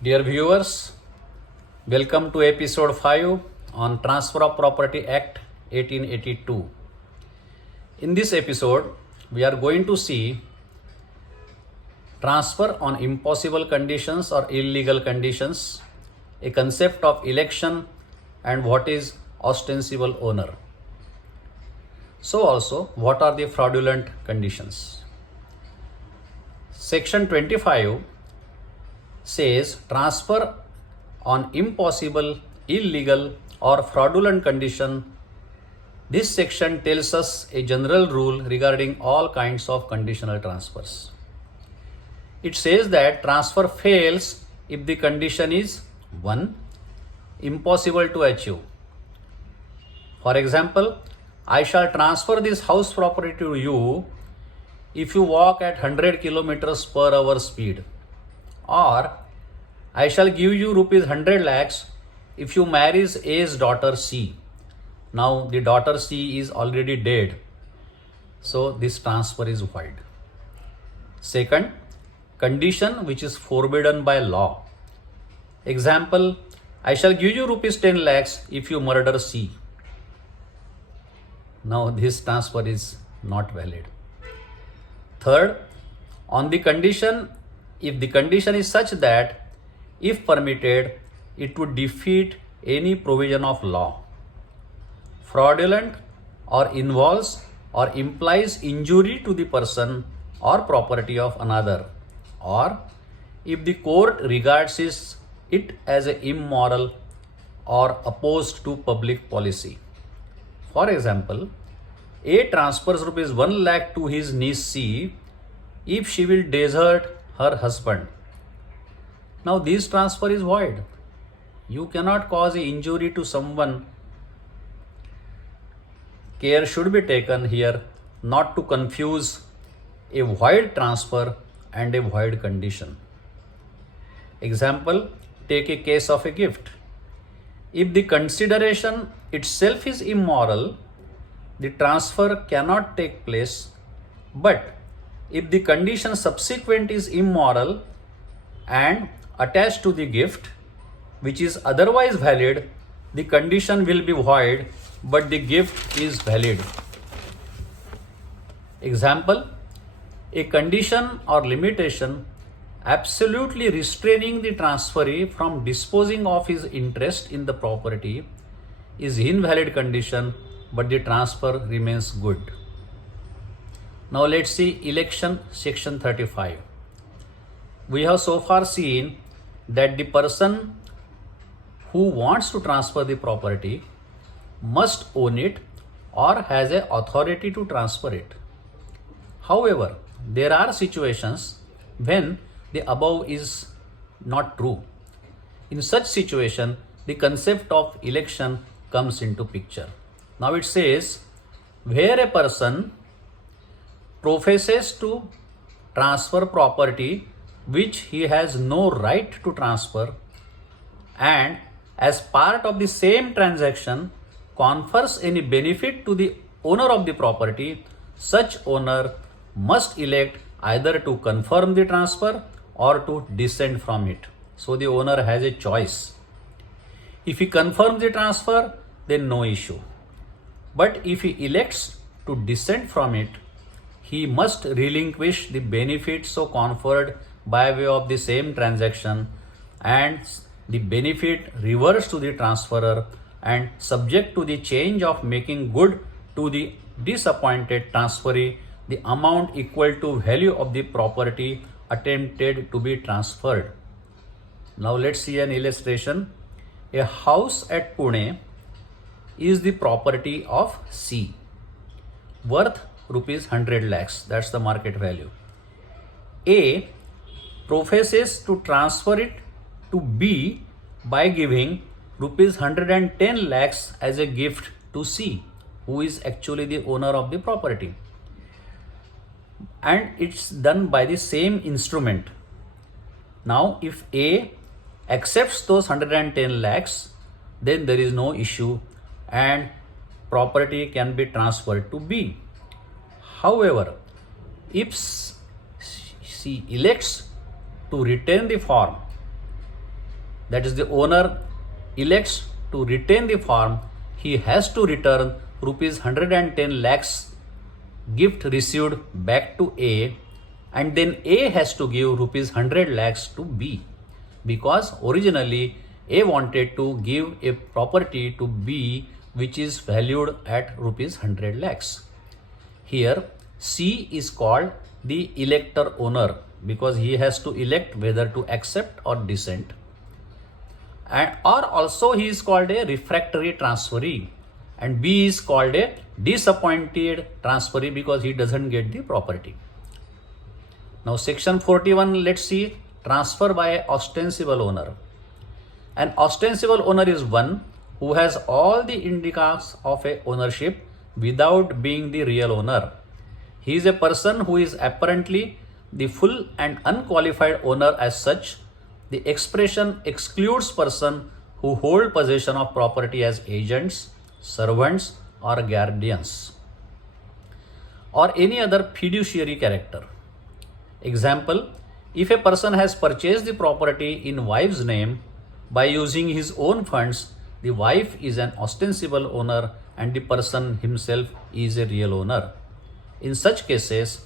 Dear viewers, welcome to episode 5 on Transfer of Property Act 1882. In this episode, we are going to see transfer on impossible conditions or illegal conditions, a concept of election, and what is ostensible owner. So also, what are the fraudulent conditions? Section 25 says transfer on impossible, illegal or fraudulent condition. This section tells us a general rule regarding all kinds of conditional transfers. It says that transfer fails if the condition is 1. Impossible to achieve. For example, I shall transfer this house property to you if you walk at 100 kilometers per hour speed. Or I shall give you rupees 100 lakhs if you marry A's daughter C. Now the daughter C is already dead, so this transfer is void. Second, condition which is forbidden by law. Example, I shall give you rupees 10 lakhs if you murder C. Now this transfer is not valid. Third, on the condition, if the condition is such that if permitted, it would defeat any provision of law. Fraudulent or involves or implies injury to the person or property of another, or if the court regards it as immoral or opposed to public policy. For example, A transfers rupees 1 lakh to his niece C if she will desert her husband. Now this transfer is void. You cannot cause injury to someone. Care should be taken here not to confuse a void transfer and a void condition. Example, take a case of a gift. If the consideration itself is immoral, the transfer cannot take place, but if the condition subsequent is immoral and attached to the gift, which is otherwise valid, the condition will be void, but the gift is valid. Example, a condition or limitation absolutely restraining the transferee from disposing of his interest in the property is invalid condition, but the transfer remains good. Now let's see election, section 35. We have so far seen that the person who wants to transfer the property must own it or has an authority to transfer it. However, there are situations when the above is not true. In such situation, the concept of election comes into picture. Now it says, where a person professes to transfer property which he has no right to transfer, and as part of the same transaction confers any benefit to the owner of the property, such owner must elect either to confirm the transfer or to dissent from it. So the owner has a choice. If he confirms the transfer, then no issue. But if he elects to dissent from it, he must relinquish the benefit so conferred by way of the same transaction, and the benefit reverts to the transferor and subject to the change of making good to the disappointed transferee the amount equal to value of the property attempted to be transferred. Now let's see an illustration. A house at Pune is the property of C, worth rupees 100 lakhs. That's the market value. A professes to transfer it to B by giving rupees 110 lakhs as a gift to C, who is actually the owner of the property. And it's done by the same instrument. Now, if A accepts those 110 lakhs, then there is no issue and property can be transferred to B. However, if she elects to retain the farm that is the owner, elects to retain the farm, he has to return rupees 110 lakhs gift received back to A, and then A has to give rupees 100 lakhs to B, because originally A wanted to give a property to B which is valued at rupees 100 lakhs. Here C is called the elector owner because he has to elect whether to accept or dissent, and or also he is called a refractory transferee, and B is called a disappointed transferee because he doesn't get the property. Now section 41, let's see, transfer by ostensible owner. An ostensible owner is one who has all the indicas of a ownership without being the real owner. He is a person who is apparently the full and unqualified owner as such. The expression excludes person who hold possession of property as agents, servants or guardians, or any other fiduciary character. Example, if a person has purchased the property in wife's name by using his own funds, the wife is an ostensible owner and the person himself is a real owner. In such cases,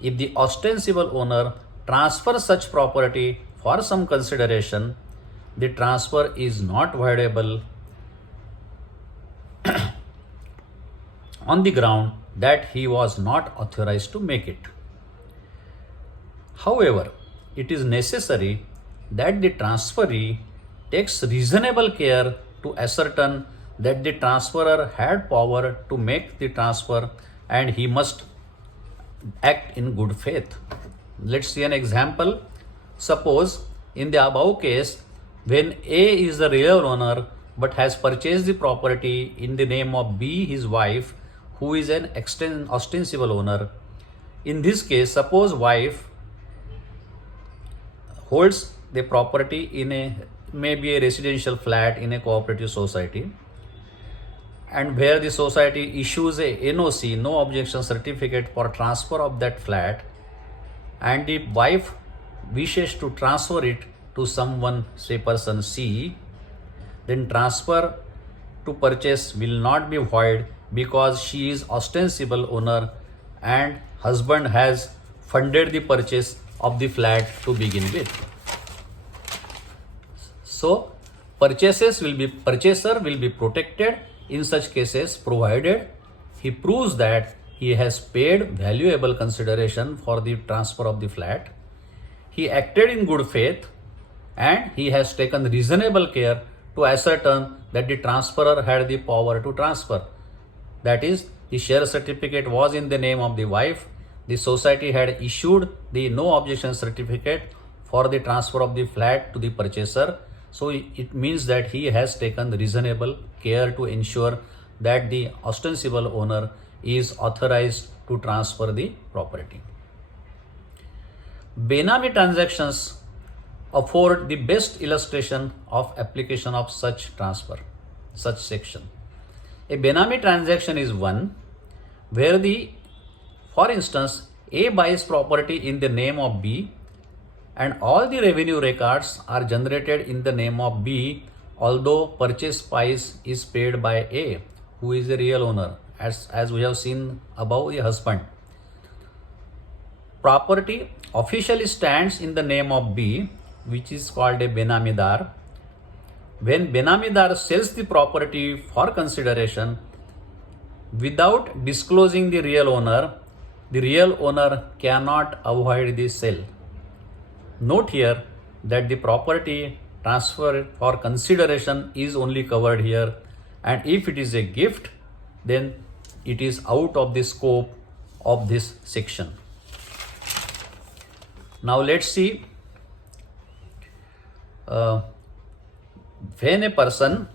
if the ostensible owner transfers such property for some consideration, the transfer is not voidable on the ground that he was not authorized to make it. However, it is necessary that the transferee takes reasonable care to ascertain that the transferor had power to make the transfer, and he must act in good faith. Let's see an example. Suppose in the above case, when A is the real owner but has purchased the property in the name of B, his wife, who is an ostensible owner. In this case, suppose wife holds the property in a maybe a residential flat in a cooperative society, and where the society issues a NOC, no objection certificate, for transfer of that flat, and the wife wishes to transfer it to someone, say person C, then transfer to purchase will not be void because she is ostensible owner and husband has funded the purchase of the flat to begin with. So purchaser will be protected in such cases provided he proves that he has paid valuable consideration for the transfer of the flat, he acted in good faith, and he has taken reasonable care to ascertain that the transferor had the power to transfer. That is, the share certificate was in the name of the wife, the society had issued the no objection certificate for the transfer of the flat to the purchaser. So it means that he has taken reasonable care to ensure that the ostensible owner is authorized to transfer the property. Benami transactions afford the best illustration of application of such transfer, such section. A Benami transaction is one where for instance, A buys property in the name of B and all the revenue records are generated in the name of B, although purchase price is paid by A, who is the real owner, as we have seen above, the husband. Property officially stands in the name of B, which is called a Benamidar. When Benamidar sells the property for consideration without disclosing the real owner cannot avoid the sale. Note here that the property transfer for consideration is only covered here, and if it is a gift, then it is out of the scope of this section. Now let's see, when a person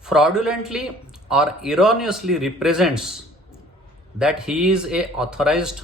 fraudulently or erroneously represents that he is authorized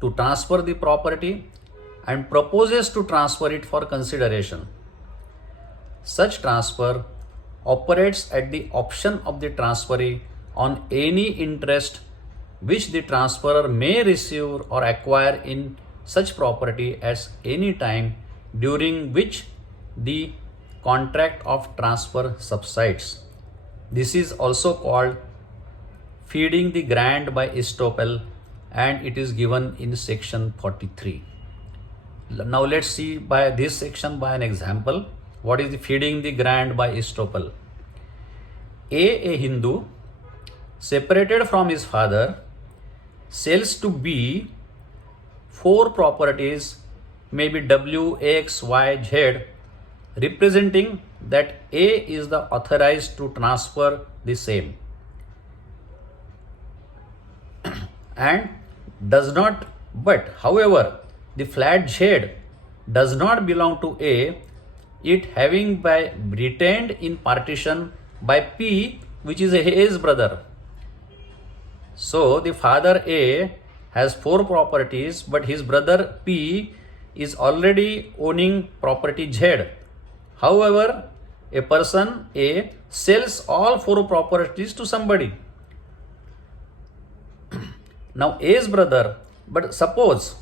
to transfer the property and proposes to transfer it for consideration. Such transfer operates at the option of the transferee on any interest which the transferor may receive or acquire in such property at any time during which the contract of transfer subsides. This is also called feeding the grant by estoppel, and it is given in section 43. Now let's see by this section by an example. What is the feeding the grant by estoppel? A Hindu, separated from his father, sells to B 4 properties, maybe W, X, Y, Z, representing that A is the authorized to transfer the same and does not, but however, the flat Z does not belong to A, it having by retained in partition by P, which is A's brother. So the father A has 4 properties, but his brother P is already owning property Z. However, a person A sells all 4 properties to somebody. Now A's brother, but suppose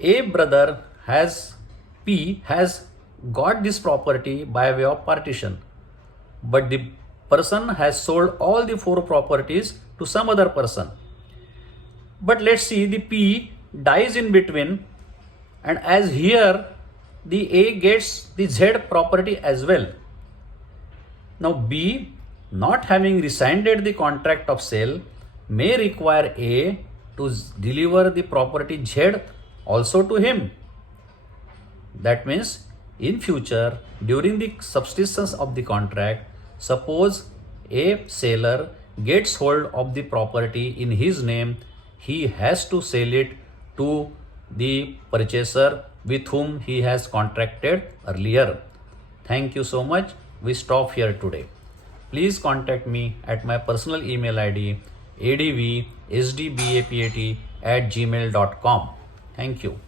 A brother has P has got this property by way of partition, but the person has sold all the 4 properties to some other person. But let's see, the P dies in between, and as here the A gets the Z property as well. Now B, not having rescinded the contract of sale, may require A to deliver the property Z also to him. That means in future, during the subsistence of the contract, suppose a seller gets hold of the property in his name, he has to sell it to the purchaser with whom he has contracted earlier. Thank you so much. We stop here today. Please contact me at my personal email ID advsdbapat@gmail.com. Thank you.